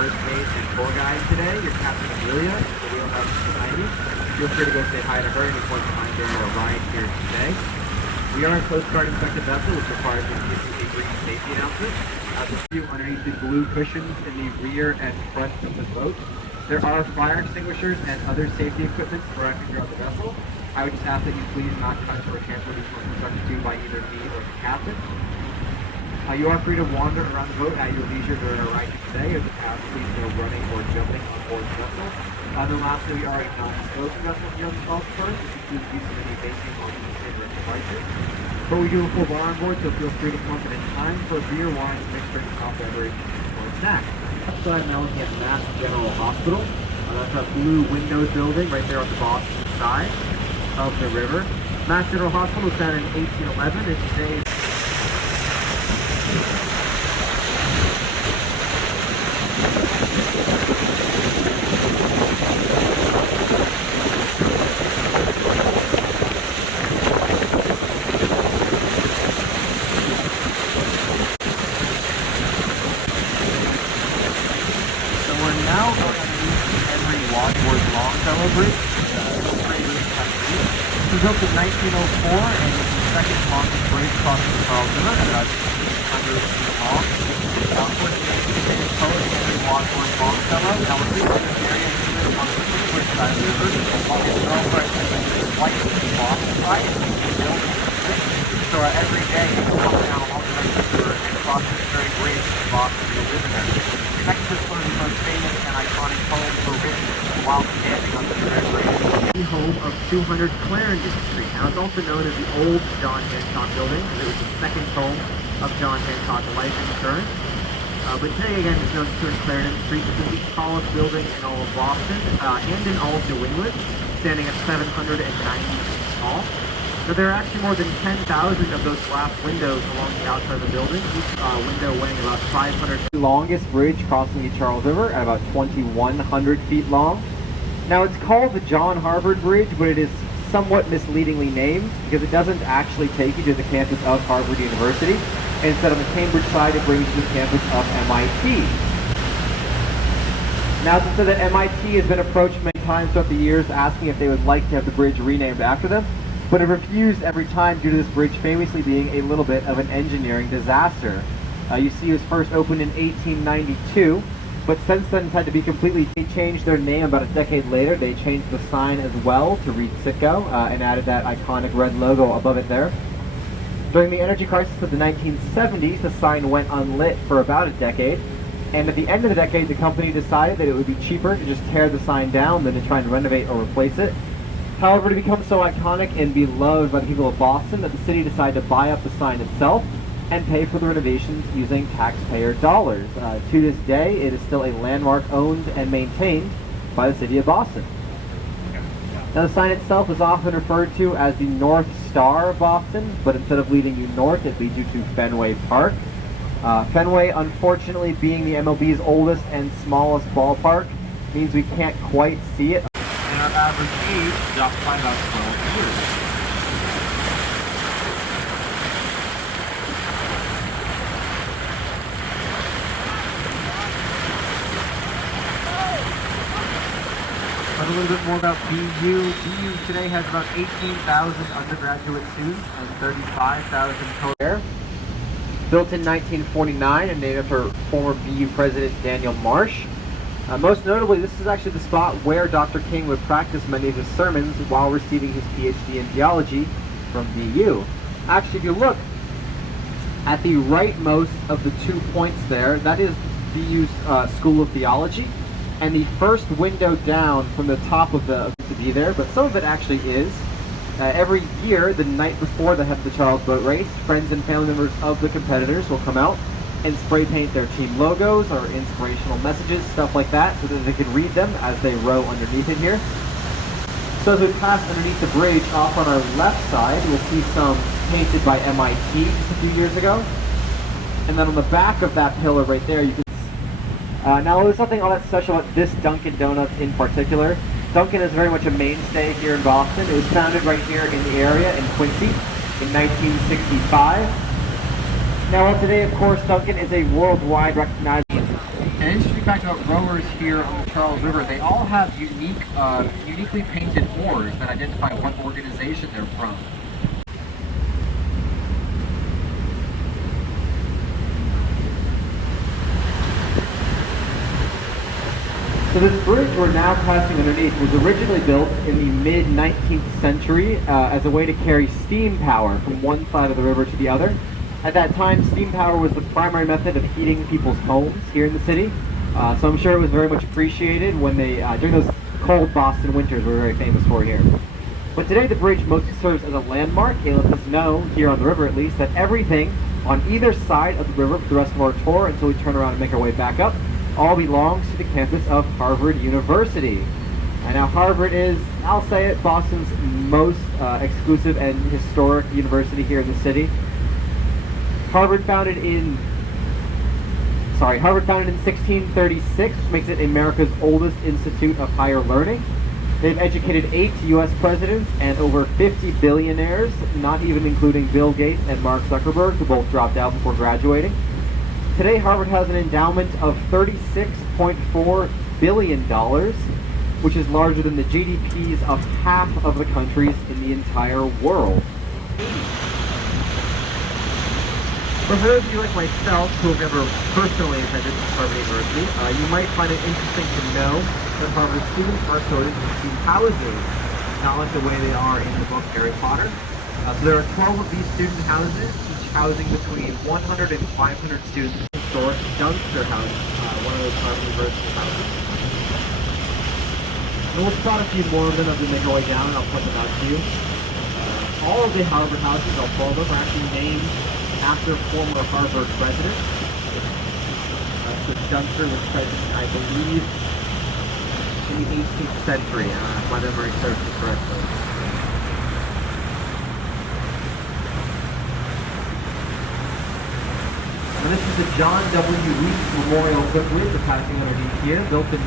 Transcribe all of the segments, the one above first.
first mate and tour guide today, your Captain Amelia, the Wheelhouse Society. Feel free to go say hi to her any point in time during our ride here today. We are a Coast Guard inspected vessel, which requires us to issue a brief safety announcement. The view underneath the blue cushions in the rear and front of the boat. There are fire extinguishers and other safety equipment surrounding throughout the vessel. I would just ask that you please not touch or tamper these once instructed to by either me or the captain. You are free to wander around the boat at your leisure during our ride today. As a pass, please no running or jumping on board the vessel. Then lastly, we are a non-smoking vessel here on the Gulf Coast, which includes use of any vaping or e-cigarette devices. But we do a full bar on board, so feel free to come up at any time for beer, wine, mixed drink, hot beverage, or a snack. Outside, now looking at Mass General Hospital. That's a blue window building right there on the Boston side of the river. Mass General Hospital was founded in 1811, and today it was built in 1904 and is the second longest bridge crossing the Charles River at about 100 feet long. Unfortunately, the famous poet Henry Wadsworth Longfellow. Now, we're in this area here on the English side of the river, along the Charles River, white Boston side, so every day you can walk down along the river and cross this very bridge in Boston to live in there. Next to one of the most famous and iconic homes for written while standing on the very bridge. The home of 200 Clarendon Street. Now it's also known as the old John Hancock building, because it was the second home of John Hancock Life Insurance. But today again it's known as 200 Clarendon Street. This is the tallest building in all of Boston and in all of New England, standing at 790 feet tall. So there are actually more than 10,000 of those glass windows along the outside of the building, each window weighing about 500. The longest bridge crossing the Charles River at about 2,100 feet long. Now it's called the John Harvard Bridge, but it is somewhat misleadingly named because it doesn't actually take you to the campus of Harvard University. Instead, on the Cambridge side, it brings you to the campus of MIT. Now, it's said that MIT has been approached many times throughout the years asking if they would like to have the bridge renamed after them, but it refused every time due to this bridge famously being a little bit of an engineering disaster. You see it was first opened in 1892, but since then it's had to be completely changed their name about a decade later. They changed the sign as well to read Citgo and added that iconic red logo above it there. During the energy crisis of the 1970s, the sign went unlit for about a decade, and at the end of the decade the company decided that it would be cheaper to just tear the sign down than to try and renovate or replace it. However, to become so iconic and beloved by the people of Boston that the city decided to buy up the sign itself and pay for the renovations using taxpayer dollars. To this day, it is still a landmark owned and maintained by the city of Boston. Now, the sign itself is often referred to as the North Star of Boston, but instead of leading you north, it leads you to Fenway Park. Fenway, unfortunately, being the MLB's oldest and smallest ballpark, means we can't quite see it. And our average age drops by about 12 years. A little bit more about BU. BU today has about 18,000 undergraduate students and 35,000 total. Built in 1949 and named after former BU president Daniel Marsh. Most notably, this is actually the spot where Dr. King would practice many of his sermons while receiving his PhD in theology from BU. Actually, if you look at the rightmost of the 2 points there, that is BU's School of Theology. And the first window down from the top of the to be there, but some of it actually is. Every year, the night before they have the Charles Boat Race, friends and family members of the competitors will come out and spray paint their team logos or inspirational messages, stuff like that, so that they can read them as they row underneath it here. So as we pass underneath the bridge, off on our left side, we'll see some painted by MIT just a few years ago. And then on the back of that pillar right there, you can now, there's nothing all that special about this Dunkin' Donuts in particular. Dunkin' is very much a mainstay here in Boston. It was founded right here in the area in Quincy in 1965. Now, today, of course, Dunkin' is a worldwide recognized industry interesting fact about rowers here on the Charles River, they all have uniquely painted oars that identify what organization they're from. So this bridge we're now passing underneath was originally built in the mid-19th century as a way to carry steam power from one side of the river to the other. At that time, steam power was the primary method of heating people's homes here in the city. So I'm sure it was very much appreciated when they, during those cold Boston winters we're very famous for here. But today the bridge mostly serves as a landmark. It lets us know, here on the river at least, that everything on either side of the river for the rest of our tour until we turn around and make our way back up all belongs to the campus of Harvard University. And now Harvard is, I'll say it, Boston's most exclusive and historic university here in the city. Harvard founded in 1636, which makes it America's oldest institute of higher learning. They've educated 8 U.S. presidents and over 50 billionaires, not even including Bill Gates and Mark Zuckerberg, who both dropped out before graduating. Today, Harvard has an endowment of $36.4 billion, which is larger than the GDPs of half of the countries in the entire world. But for those of you like myself who have never personally attended Harvard University, you might find it interesting to know that Harvard students are coded into houses, not like the way they are in the book Harry Potter. So there are 12 of these student houses, each housing between 100 and 500 students. Historic Dunster House, one of those Harvard University houses. And we'll spot a few more of them as we make our way down, and I'll point them out to you. All of the Harvard houses, all 12 of them, are actually named after former Harvard presidents. So Dunster was president, I believe, in the 18th century, if my memory serves me correctly. And this is the John W. Weeks Memorial Footbridge we're passing underneath here, built in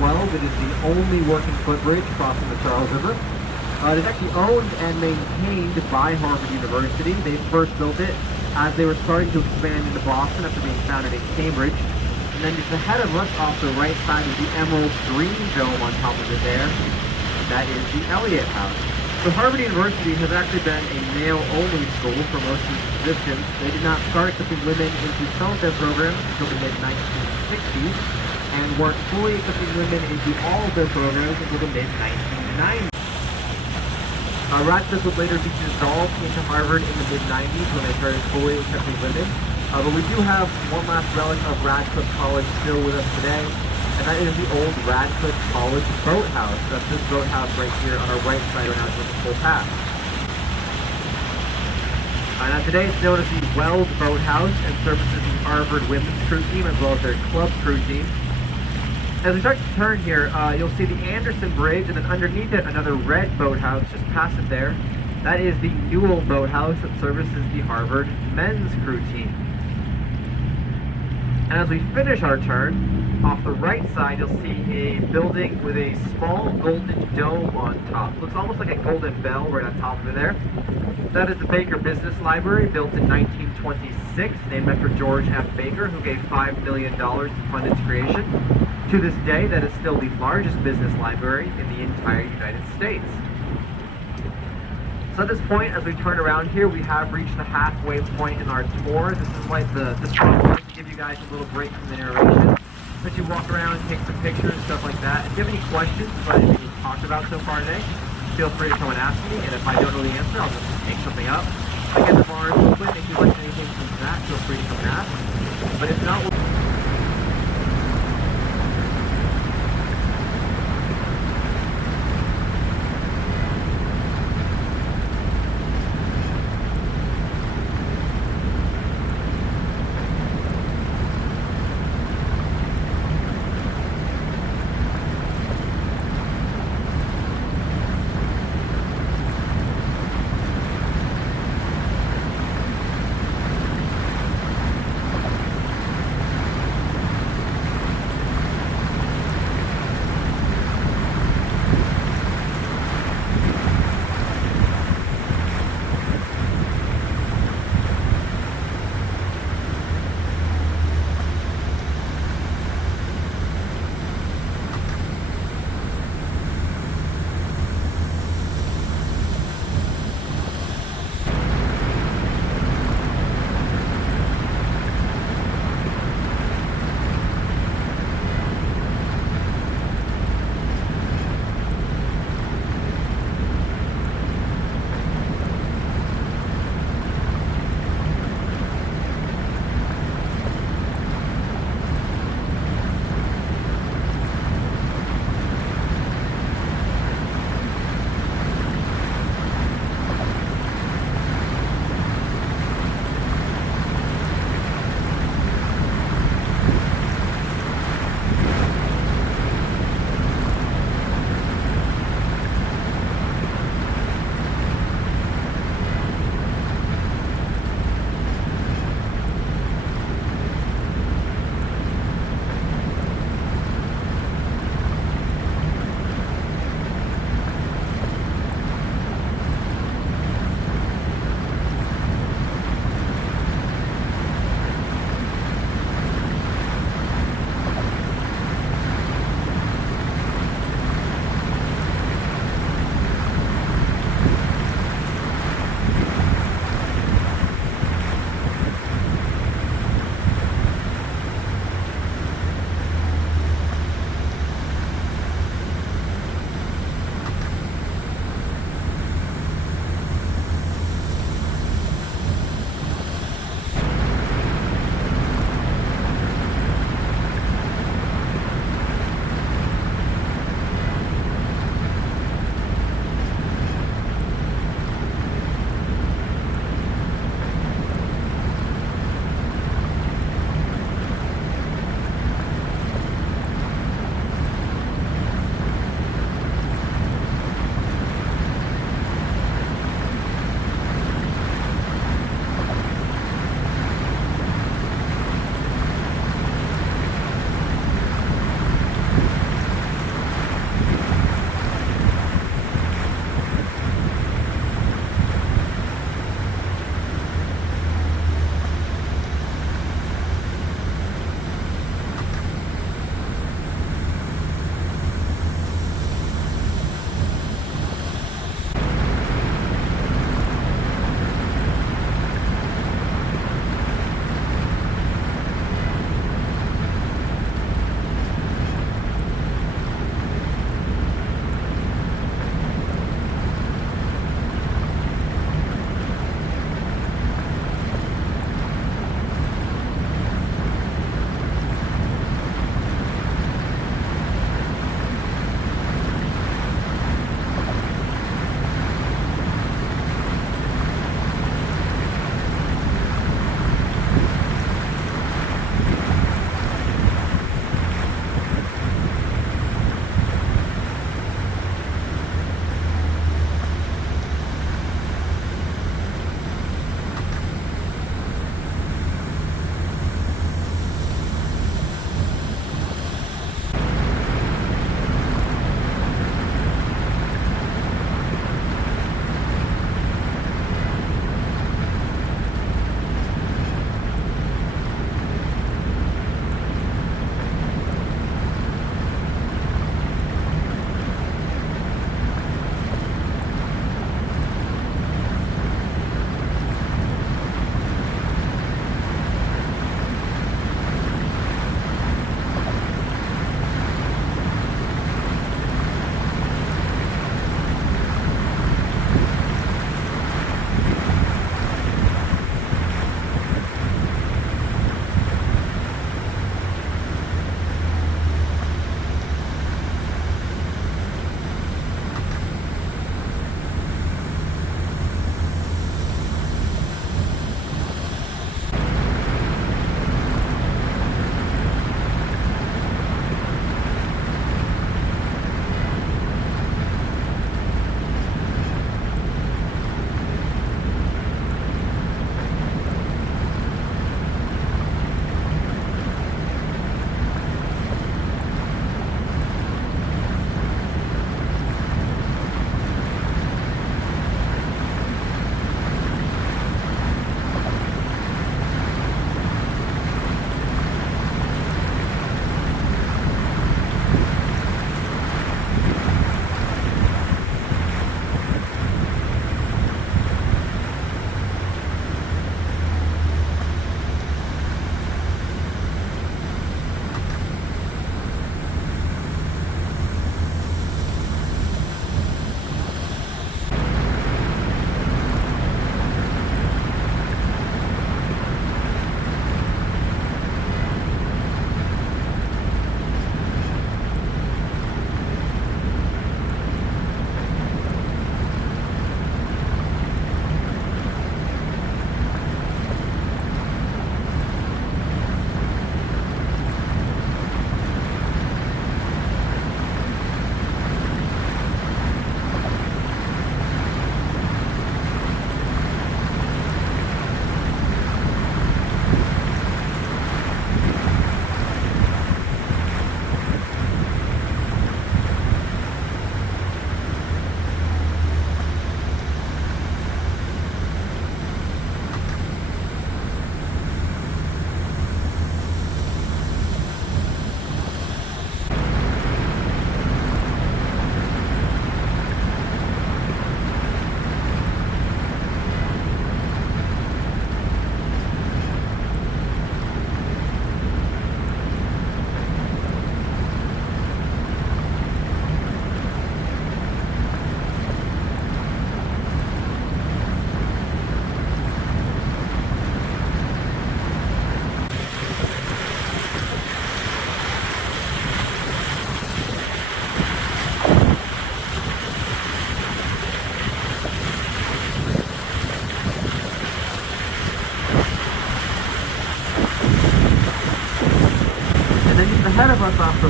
1912. It is the only working footbridge crossing the Charles River. It is actually owned and maintained by Harvard University. They first built it as they were starting to expand into Boston after being founded in Cambridge. And then just ahead of us, off the right side, is the emerald green dome on top of it there. That is the Eliot House. So Harvard University has actually been a male-only school for most of its existence. They did not start accepting women into some of their programs until the mid-1960s, and weren't fully accepting women into all of their programs until the mid-1990s. Radcliffe would later be dissolved into Harvard in the mid-90s when they started fully accepting women. But we do have one last relic of Radcliffe College still with us today, and that is the old Radcliffe College boathouse. That's this boathouse right here on our right side right now towards the full path. Now today it's known as the Wells Boathouse and services the Harvard women's crew team as well as their club crew team. As we start to turn here, you'll see the Anderson Bridge, and then underneath it another red boathouse just past it there. That is the Newell Boathouse that services the Harvard men's crew team. And as we finish our turn, off the right side you'll see a building with a small golden dome on top. Looks almost like a golden bell right on top of it there. That is the Baker Business Library, built in 1926, named after George F. Baker, who gave $5 million to fund its creation. To this day, that is still the largest business library in the entire United States. So at this point, as we turn around here, we have reached the halfway point in our tour. This is like this point to give you guys a little break from the narration. Let you walk around, take some pictures, stuff like that. If you have any questions about anything we've talked about so far today, feel free to come and ask me, and if I don't know the answer, I'll just make something up. Again, the bar is open. If you'd like anything from that, feel free to come and ask. But if not,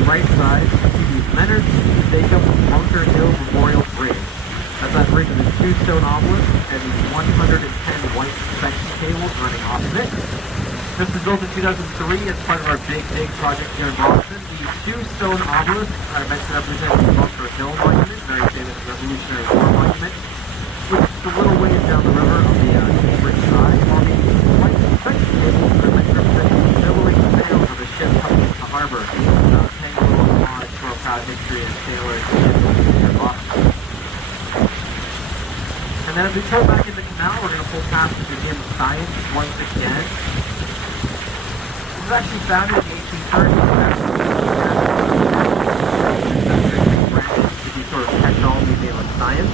right side, you see the Leonard Jacob Bunker Hill Memorial Bridge. That's that bridge with the 2 stone obelisks and the 110 white suspension cables running off of it. This was built in 2003 as part of our Big Dig project here in Boston. The 2 stone obelisks are meant to represent the Bunker Hill Monument, very famous Revolutionary War monument, which is a little ways down the river on the Cambridge side, while the white suspension cables are meant to represent the billowing sails of a ship coming into the harbor, paying a little homage to our proud history as sailors here in Boston. And then as we pull back in the canal, we're going to pull past the Museum of Science once again. This was actually founded in the 1830s. To be sort of catch-all museum of science.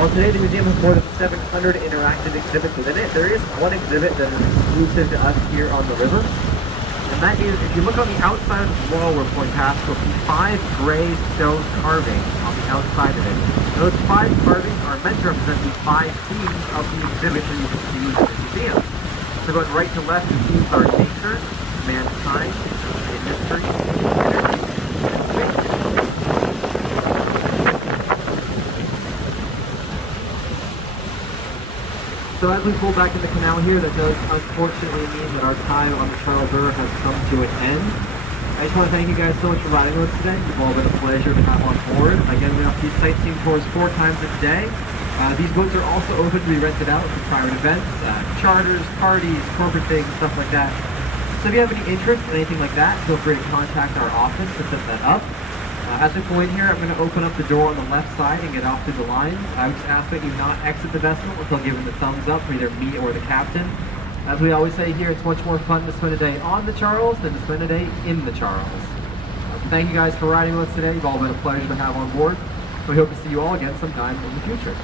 While today the museum has more than 700 interactive exhibits within it, there is one exhibit that is exclusive to us here on the river. And that is, if you look on the outside of the wall we're going past, you'll see 5 gray stone carvings on the outside of it. Those 5 carvings are meant to represent the 5 themes of the exhibit that you can see in the museum. So going right to left, the themes are nature, mankind, industry, energy, and space. So as we pull back in the canal here, that does unfortunately mean that our time on the Charles River has come to an end. I just want to thank you guys so much for riding with us today. It's all been a pleasure to have on board. Again, we offer these sightseeing tours 4 times a day. These boats are also open to be rented out for private events, charters, parties, corporate things, stuff like that. So if you have any interest in anything like that, feel free to contact our office to set that up. As we pull in here, I'm going to open up the door on the left side and get off through the lines. I would just ask that you not exit the vessel until given the thumbs up from either me or the captain. As we always say here, it's much more fun to spend a day on the Charles than to spend a day in the Charles. Thank you guys for riding with us today. You've all been a pleasure to have on board. We hope to see you all again sometime in the future.